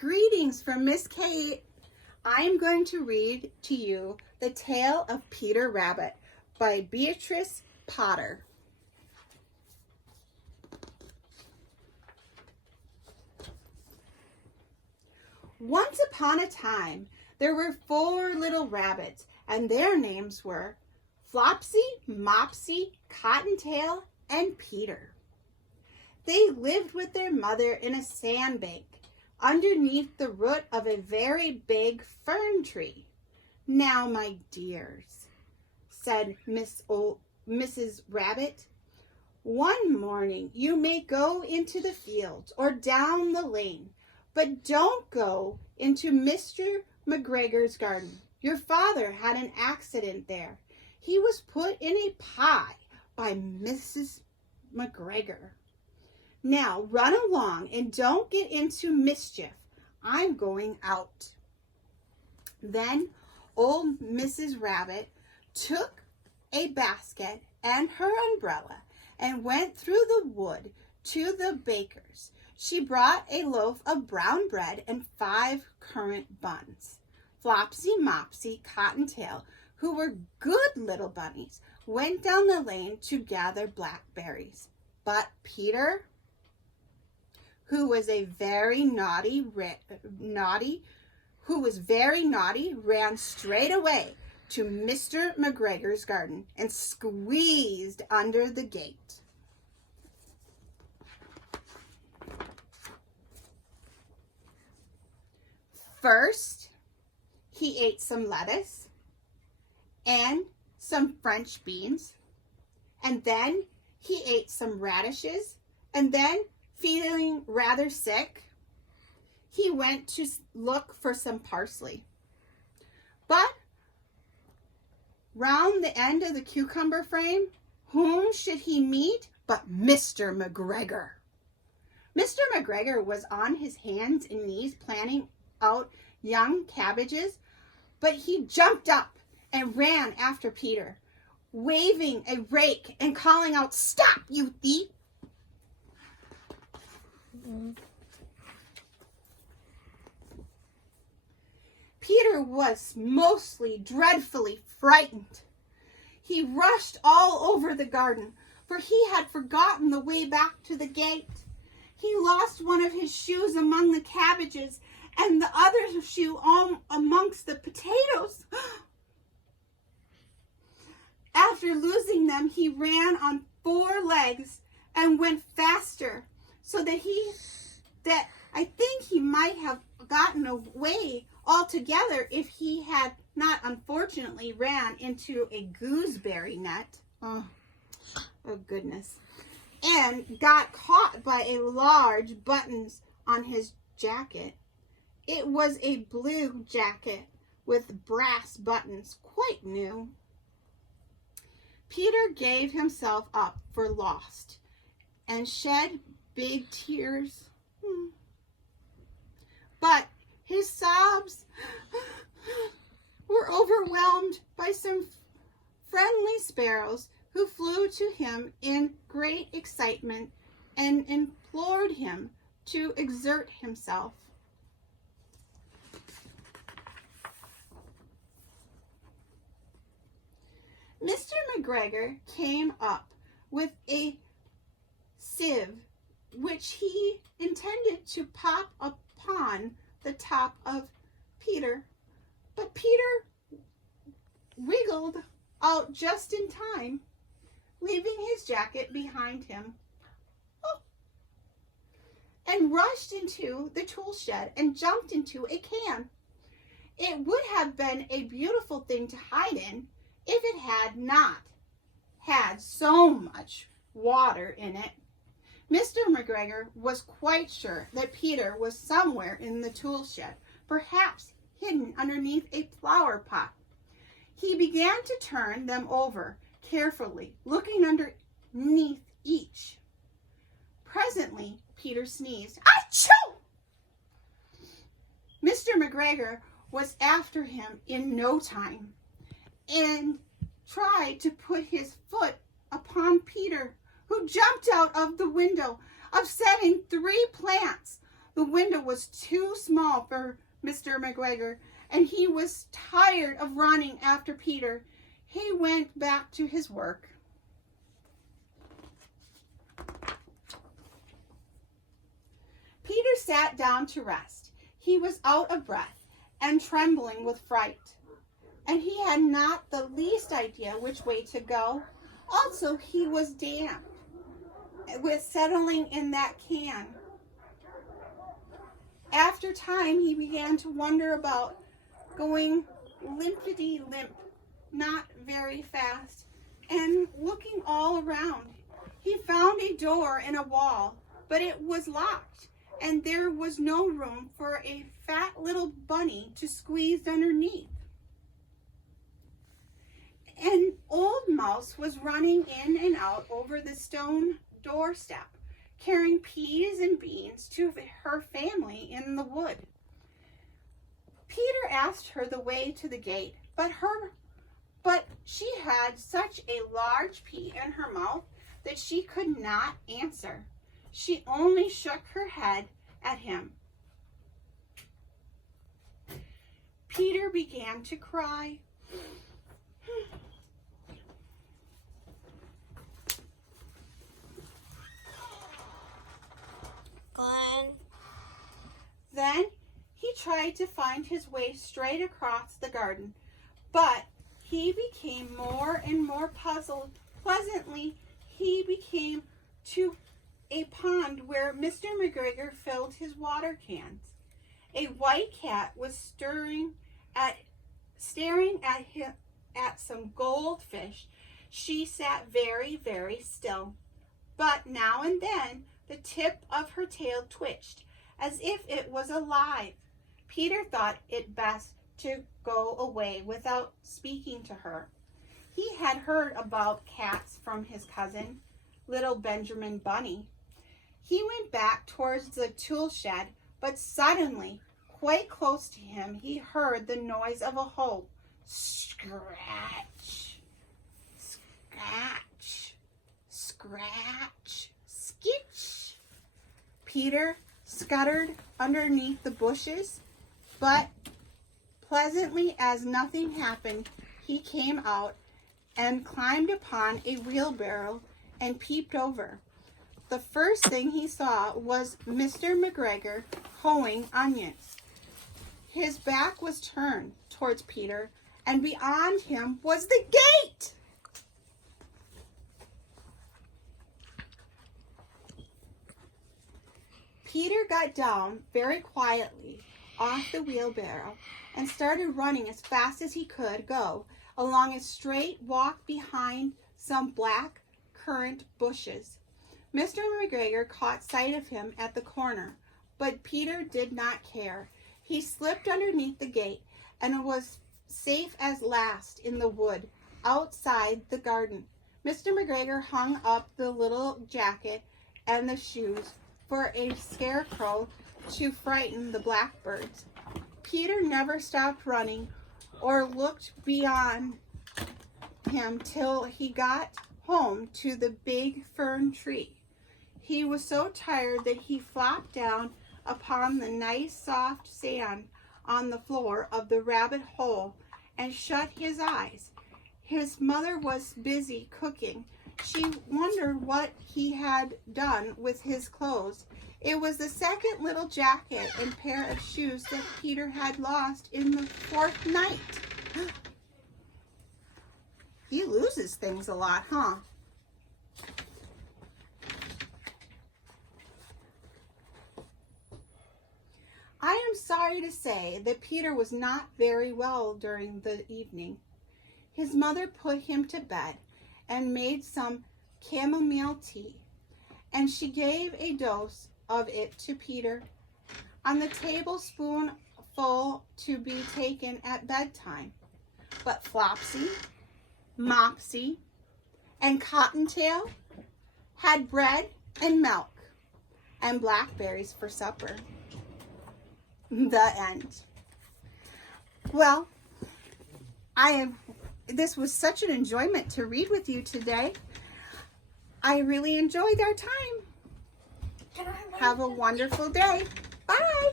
Greetings from Miss Kate. I am going to read to you The Tale of Peter Rabbit by Beatrice Potter. Once upon a time, there were 4 little rabbits, and their names were Flopsy, Mopsy, Cottontail, and Peter. They lived with their mother in a sandbank underneath the root of a very big fern tree. "Now, my dears," said Mrs. Rabbit, "one morning you may go into the fields or down the lane, but don't go into Mr. McGregor's garden. Your father had an accident there. He was put in a pie by Mrs. McGregor. Now run along and don't get into mischief. I'm going out." Then old Mrs. Rabbit took a basket and her umbrella and went through the wood to the baker's. She brought a loaf of brown bread and 5 currant buns. Flopsy, Mopsy, Cottontail, who were good little bunnies, went down the lane to gather blackberries. But Peter, who was very naughty, ran straight away to Mr. McGregor's garden and squeezed under the gate. First, he ate some lettuce and some French beans, and then he ate some radishes, and then, feeling rather sick, he went to look for some parsley. But round the end of the cucumber frame, whom should he meet but Mr. McGregor? Mr. McGregor was on his hands and knees planting out young cabbages, but he jumped up and ran after Peter, waving a rake and calling out, "Stop, you thief!" Peter was mostly dreadfully frightened. He rushed all over the garden, for he had forgotten the way back to the gate. He lost one of his shoes among the cabbages and the other shoe amongst the potatoes. After losing them, he ran on 4 legs and went faster, so that I think he might have gotten away altogether if he had not unfortunately ran into a gooseberry net. Oh goodness. And got caught by a large buttons on his jacket. It was a blue jacket with brass buttons, quite new. Peter gave himself up for lost and shed big tears. But his sobs were overwhelmed by some friendly sparrows who flew to him in great excitement and implored him to exert himself. Mr. McGregor came up with a sieve which he intended to pop upon the top of Peter, but Peter wiggled out just in time, leaving his jacket behind him, and rushed into the tool shed and jumped into a can. It would have been a beautiful thing to hide in if it had not had so much water in it. Mr. McGregor was quite sure that Peter was somewhere in the tool shed, perhaps hidden underneath a flower pot. He began to turn them over carefully, looking underneath each. Presently, Peter sneezed. Achoo! Mr. McGregor was after him in no time and tried to put his foot upon Peter, who jumped out of the window, upsetting 3 plants. The window was too small for Mr. McGregor, and he was tired of running after Peter. He went back to his work. Peter sat down to rest. He was out of breath and trembling with fright, and he had not the least idea which way to go. Also, he was damp with settling in that can. After time, he began to wonder about going limpity-limp, not very fast, and looking all around. He found a door in a wall, but it was locked, and there was no room for a fat little bunny to squeeze underneath. An old mouse was running in and out over the stone doorstep, carrying peas and beans to her family in the wood. Peter asked her the way to the gate, but she had such a large pea in her mouth that she could not answer. She only shook her head at him. Peter began to cry. Then he tried to find his way straight across the garden, but he became more and more puzzled. Presently, he became to a pond where Mr. McGregor filled his water cans. A white cat was staring at him at some goldfish. She sat very, very still, but now and then the tip of her tail twitched as if it was alive. Peter thought it best to go away without speaking to her. He had heard about cats from his cousin, little Benjamin Bunny. He went back towards the tool shed, but suddenly, quite close to him, he heard the noise of a hoe. Scratch, scratch, scratch, skitch. Peter scuttered underneath the bushes, but pleasantly as nothing happened, he came out and climbed upon a wheelbarrow and peeped over. The first thing he saw was Mr. McGregor hoeing onions. His back was turned towards Peter, and beyond him was the gate. Peter got down very quietly off the wheelbarrow and started running as fast as he could go along a straight walk behind some black currant bushes. Mr. McGregor caught sight of him at the corner, but Peter did not care. He slipped underneath the gate and was safe as last in the wood outside the garden. Mr. McGregor hung up the little jacket and the shoes for a scarecrow to frighten the blackbirds. Peter never stopped running or looked beyond him till he got home to the big fern tree. He was so tired that he flopped down upon the nice soft sand on the floor of the rabbit hole and shut his eyes. His mother was busy cooking. She wondered what he had done with his clothes. It was the second little jacket and pair of shoes that Peter had lost in the fourth night. He loses things a lot, huh? I am sorry to say that Peter was not very well during the evening. His mother put him to bed and made some chamomile tea, and she gave a dose of it to Peter on the tablespoonful to be taken at bedtime. But Flopsy, Mopsy, and Cottontail had bread and milk and blackberries for supper. The end. Well, this was such an enjoyment to read with you today. I really enjoyed our time. Have a wonderful day. Bye.